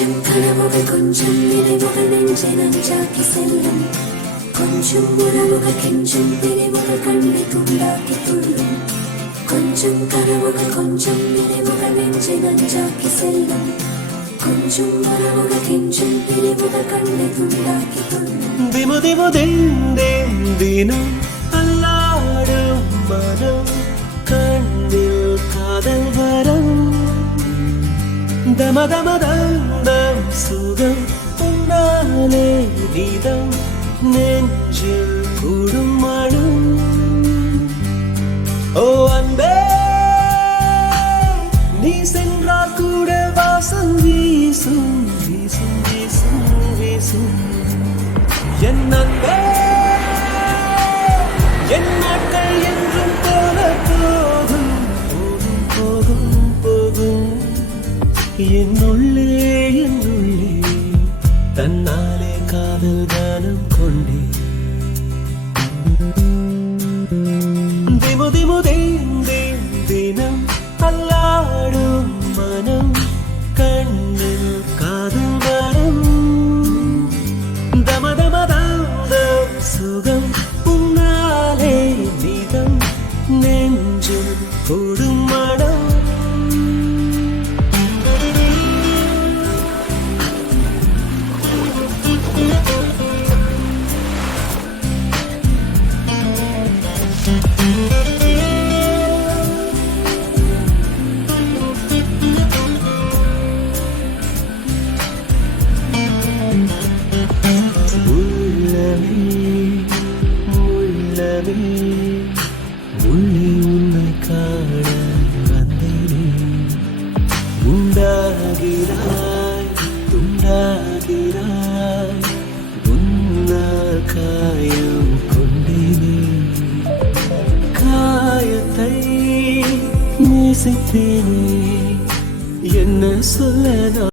கொஞ்சம் கனவுகள் கொஞ்சம் நினைவுகள் நெஞ்சை நஞ்சாக்கி செல்லும் கொஞ்சம் உறவுகள் கெஞ்சும் நினைவுகள் கண்ணை துண்டாக்கி துள்ளும் கொஞ்சம் கனவுகள் கொஞ்சம் நினைவுகள் நெஞ்சை நஞ்சாக்கி செல்லும் கொஞ்சம் உறவுகள் கெஞ்சும் நினைவுகள் கண்ணை துண்டாக்கி துள்ளும் திமு திமு தினம் அல்லாடும் மனம் கண்ணில் காதல் வரம் தம தம தம் சுகம் உன்னாலே நீதம் நெஞ்சில் கூடும் மனம் ஓ அன்பே நீ சென்றால் கூட வாசம் வீசும் வீசும் வீசும் வீசும் என் அன்பே என் நாட்கள் என்றும் போல போகும் போகும் போகும் போகும் என்னுள்ளே தன்னாலே காதல் கானம் கொண்டே திமு திமு தினம் அல்லாடும் மனம் கண்ணில் காதல் வரம் தம தம தம் சுகம் உன்னாலே நீதம் நெஞ்சில் கூடும் மனம் உள்ளே உன்னை காண வந்தேனே உண்டாகிறாய் துண்டாகிறாய் உன்னால் காயம் கொண்டேனே காயத்தை நேசித்தேனே என்ன சொல்ல